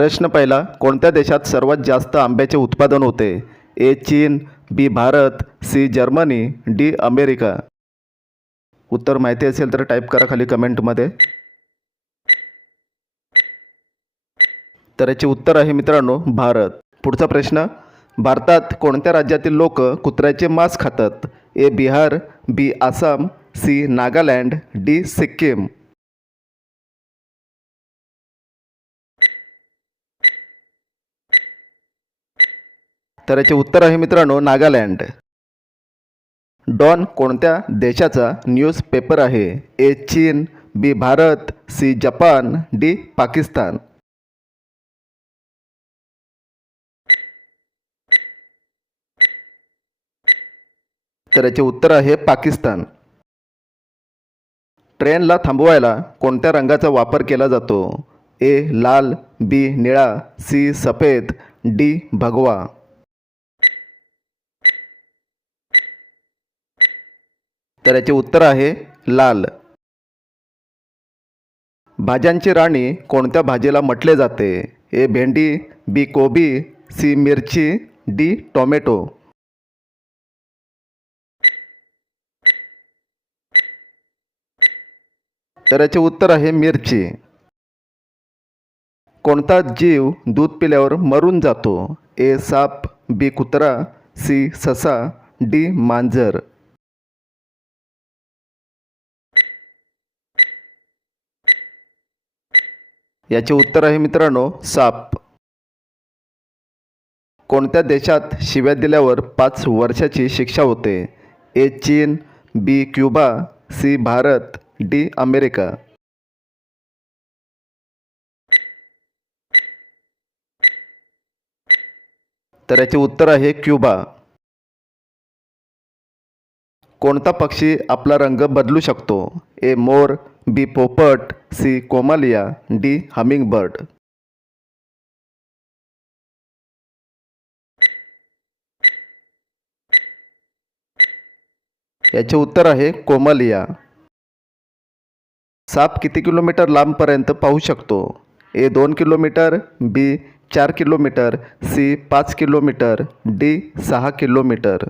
प्रश्न पहिला, कोणत्या देशात सर्वात जास्त आंब्याचे उत्पादन होते? ए चीन, B Bharat, C Germany, D America. उत्तर माहिती असेल तर टाईप करा खाली कमेंटमध्ये. तर याचे उत्तर आहे मित्रांनो भारत. पुढचा प्रश्न, भारतात कोणत्या राज्यातील लोक कुत्र्याचे मांस खातात? ए बिहार, बी आसाम, सी नागालँड, डी सिक्कीम. तर याचे उत्तर आहे मित्रांनो नागालँड. डॉन कोणत्या देशाचा न्यूजपेपर आहे? ए चीन, B Bharat, C Japan, D Pakistan. तर याचे उत्तर आहे पाकिस्तान. ट्रेनला थांबवायला कोणत्या रंगाचा वापर केला जातो? ए लाल, बी निळा, सी सफेद, डी भगवा. तर याचे उत्तर आहे लाल. भाज्यांची राणी कोणत्या भाजीला म्हटले जाते? ए भेंडी, बी कोबी, सी मिरची, डी टोमॅटो. तर याचे उत्तर आहे मिरची. कोणता जीव दूध पिल्यावर मरून जातो? ए साप, बी कुत्रा, सी ससा, डी मांजर. याचे उत्तर आहे मित्रांनो साप. कोणत्या देशात शिव्या दिल्यावर 5 वर्षाची शिक्षा होते? ए चीन, B Cuba, C Bharat, D America. तर याचे उत्तर आहे क्युबा. कोणता पक्षी आपला रंग बदलू शकतो? ए मोर, बी पोपट, सी कोमालिया, डी हमिंगबर्ड. याचे उत्तर आहे कोमालिया. साप किती किलोमीटर लांबपर्यंत पाहू शकतो? A 2 kilometre, B 4 kilometre, C 5 kilometre, D 6 kilometre.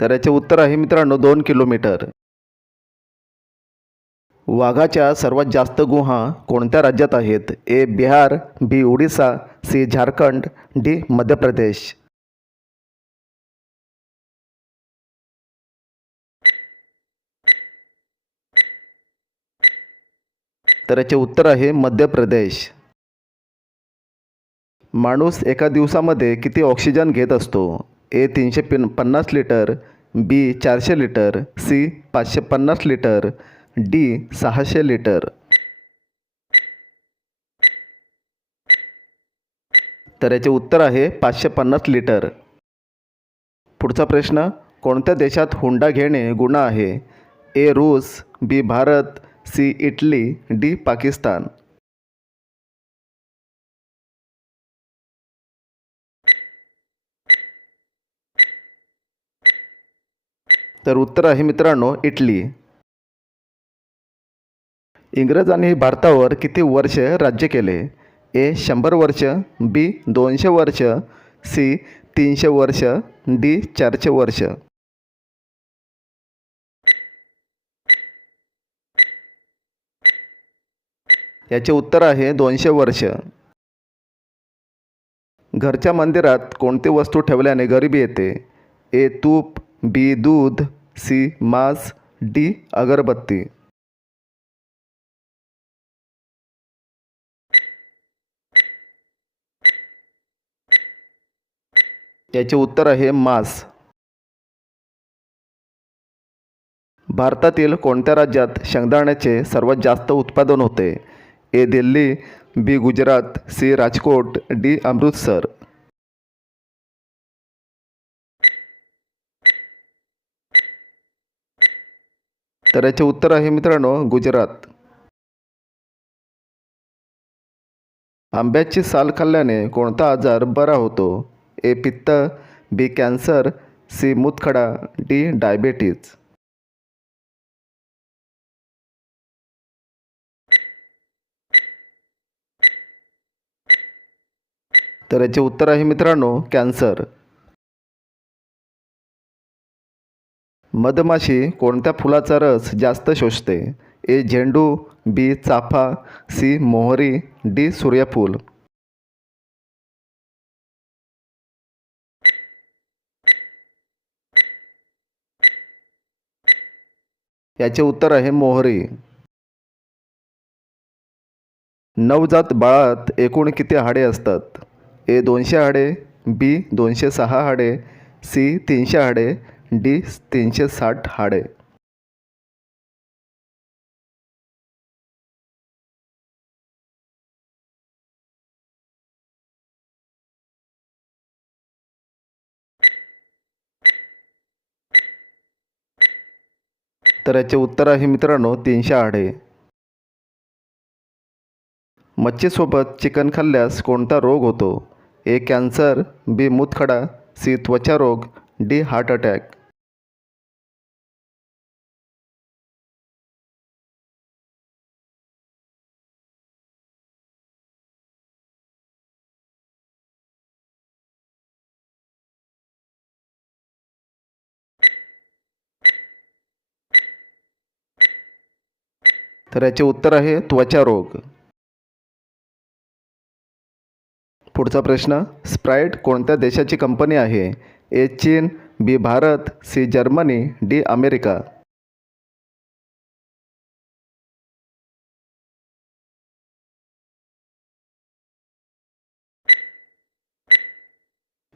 तर याचे उत्तर आहे मित्रांनो 2 किलोमीटर. वाघाच्या सर्वात जास्त गुहा कोणत्या राज्यात आहेत? ए बिहार, बी ओडिसा, सी झारखंड, डी मध्य प्रदेश. तर याचे उत्तर आहे मध्य प्रदेश. माणूस एका दिवसामध्ये किती ऑक्सिजन घेत असतो? A 350 litre, B 400 litre, C 550 litre, D 600 litre. तर याचे उत्तर आहे 550 लिटर. पुढचा प्रश्न, कोणत्या देशात हुंडा घेणे गुन्हा आहे? ए रूस, B Bharat, C Italy, D Pakistan. तर उत्तर आहे मित्रांनो इटली. इंग्रजांनी भारतावर किती वर्ष राज्य केले? ए 100 वर्ष, बी 200 वर्ष, सी 300 वर्ष, डी 400 वर्ष. याचे उत्तर आहे 200 वर्ष. घरच्या मंदिरात कोणती वस्तू ठेवल्याने गरिबी येते? ए तूप, बी दूध, सी मांस, डी अगरबत्ती. याचे उत्तर आहे मांस. भारतातील कोणत्या राज्यात शेंगदाण्याचे सर्वात जास्त उत्पादन होते? ए दिल्ली, बी गुजरात, सी राजकोट, डी अमृतसर. तर याचे उत्तर आहे मित्रांनो गुजरात. आंब्याची साल खाल्ल्याने कोणता आजार बरा होतो? ए पित्त, बी कॅन्सर, सी मूतखडा, डी डायबेटीज. तर याचे उत्तर आहे मित्रांनो कॅन्सर. मधमाशी कोणत्या फुलाचा रस जास्त शोषते? ए झेंडू, बी चाफा, सी मोहरी, डी सूर्यफूल. याचे उत्तर आहे मोहरी. नवजात बाळात एकूण किती हाडे असतात? ए 200 हाडे, बी 206 हाडे, सी 300 हाडे, डी 360 हाडे. तर याचे उत्तर आहे मित्रांनो 300 हाडे. मच्छीसोबत चिकन खाल्ल्यास कोणता रोग होतो? ए कॅन्सर, बी मूतखडा, सी त्वचा रोग, डी हार्ट अटॅक. तर याचे उत्तर आहे त्वचा रोग. पुढचा प्रश्न, स्प्राईट कोणत्या देशाची कंपनी आहे? ए चीन, B Bharat, C Germany, D America.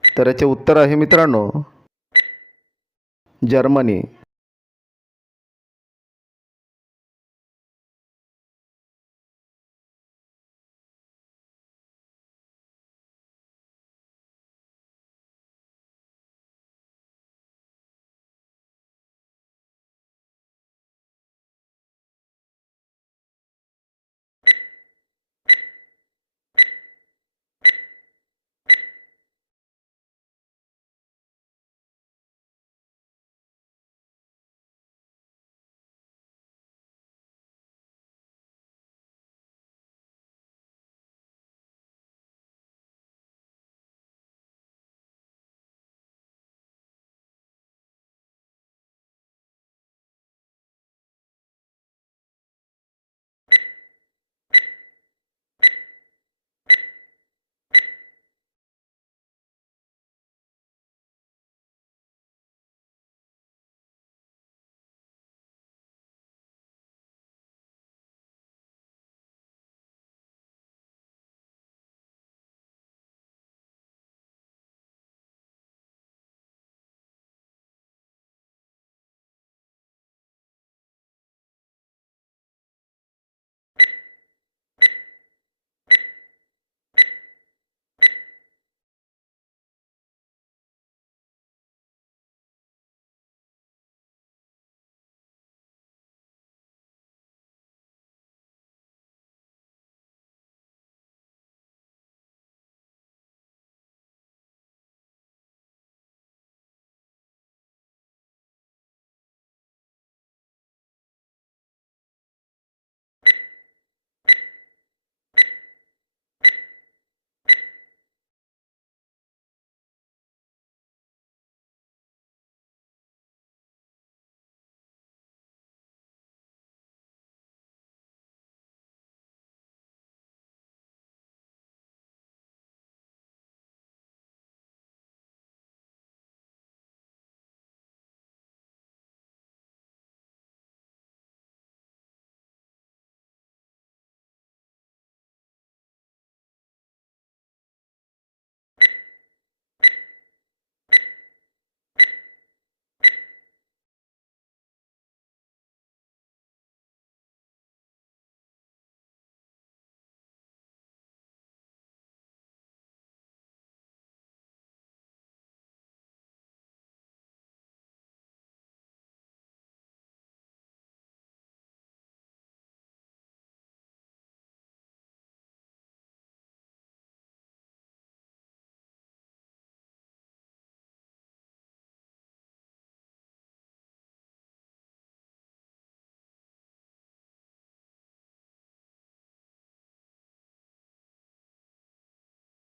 तर याचे उत्तर आहे मित्रांनो जर्मनी.